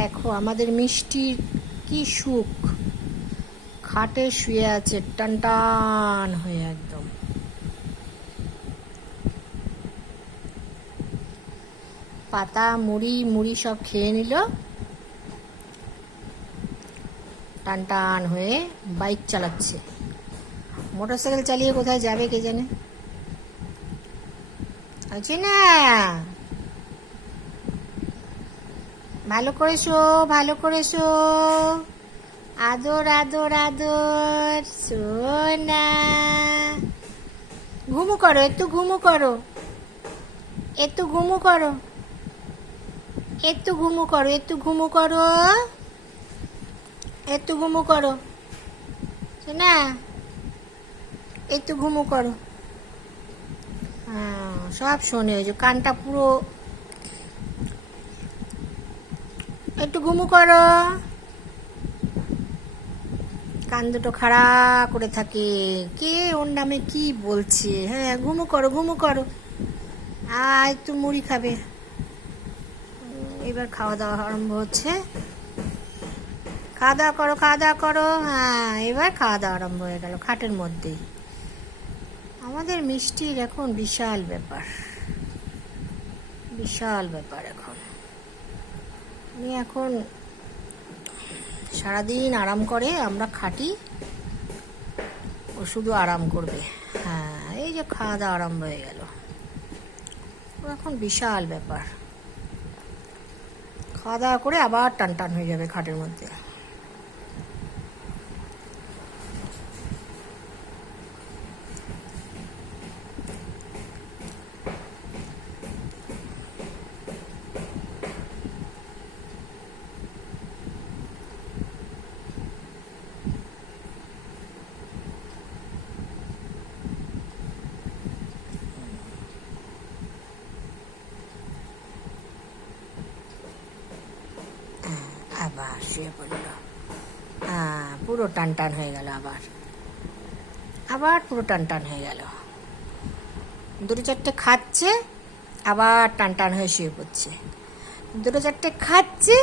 দেখো আমাদের মিষ্টির কি সুখ, খাটে শুয়ে আছে টান টান হয়ে একদম। পাতা মুড়ি মুড়ি সব খেয়ে নিল, টান টান হয়ে বাইক চালাচ্ছে। মোটরসাইকেল চালিয়ে কোথায় যাবে কে জানে। আছে না, ভালো করে শো, ভালো করে শো, আদর আদর আদর সোনা। ঘুমু করো, একটু ঘুমু করো, একটু ঘুমু করো, একটু ঘুমু করো, একটু ঘুমু করো, একটু ঘুমু করো না, একটু ঘুমু করো। হ্যাঁ সব শোনে, ওই যে কানটা পুরো। একটু ঘুমু করো, কান দুটো খাড়া করে থাকে, কে ওর নামে কি বলছে। হ্যাঁ ঘুমু করো, ঘুমু করো। একটু মুড়ি খাবে, এবার খাওয়া দাওয়া আরম্ভ হচ্ছে। খাওয়া দাওয়া করো, খাওয়া দাওয়া করো। হ্যাঁ এবার খাওয়া দাওয়া আরম্ভ হয়ে গেল খাটের মধ্যেই। আমাদের মিষ্টির এখন বিশাল ব্যাপার, বিশাল ব্যাপার। এখন উনি এখন সারাদিন আরাম করে, আমরা খাটি, ও শুধু আরাম করবে। হ্যাঁ এই যে খাওয়া দাওয়া আরম্ভ হয়ে গেল, ও এখন বিশাল ব্যাপার। খাওয়া দাওয়া করে আবার টান টান হয়ে যাবে খাটের মধ্যে। আবার শুয়ে পড়ল, পুরো টান টান হয়ে গেল, আবার আবার পুরো টান টান হয়ে গেল। দুটো চারটে খাচ্ছে, আবার টান টান হয়ে শুয়ে পড়ছে। দুটো চারটে খাচ্ছে,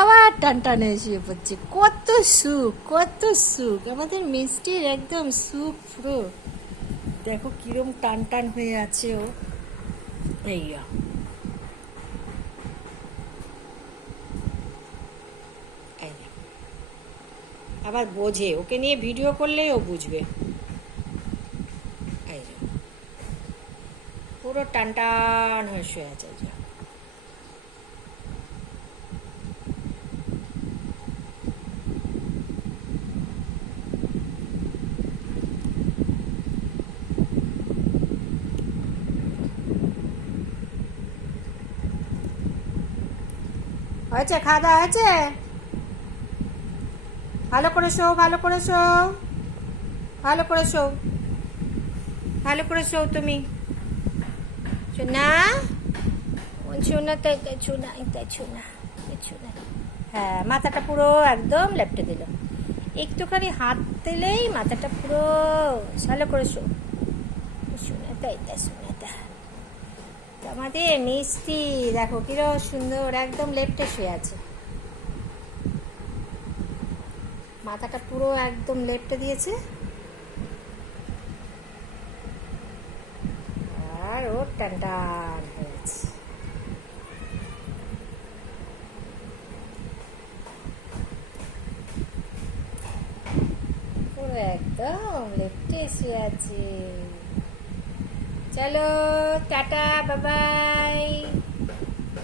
আবার টান টান হয়ে শুয়ে পড়ছে। কত সুখ, কত সুখ আমাদের মিষ্টির, একদম সুখ পুরো। দেখো কিরম টান টান হয়ে আছে ও। এই আবার বোঝে, ওকে নিয়ে ভিডিও করলেই ও বুঝবে। এই যে পুরো টান টান হয়ে শুয়ে আছে। এই যে হয়েছে, খাওয়া দাওয়া হয়েছে? ভালো করে শো, ভালো করে শো, ভালো করে শো, ভালো করে শো তুমি শোনা। শোনা তাই তাই শোনা, তাই শোনা, শোনা। হ্যাঁ মাথাটা পুরো একদম লেপটে দিল, একটুখানি হাত দিলেই মাথাটা পুরো। ভালো করে শো, শোনা তাই তাই শোনা তা। আমাদের মিষ্টি দেখো কিরো সুন্দর, একদম লেপটে শুয়ে আছে, মাথাটা পুরো একদম লেপটে দিয়েছে। আর ও টান টান হয়েছে। পুরো একদম লেপটে শুয়ে আছে। চলো টাটা, বাই বাই।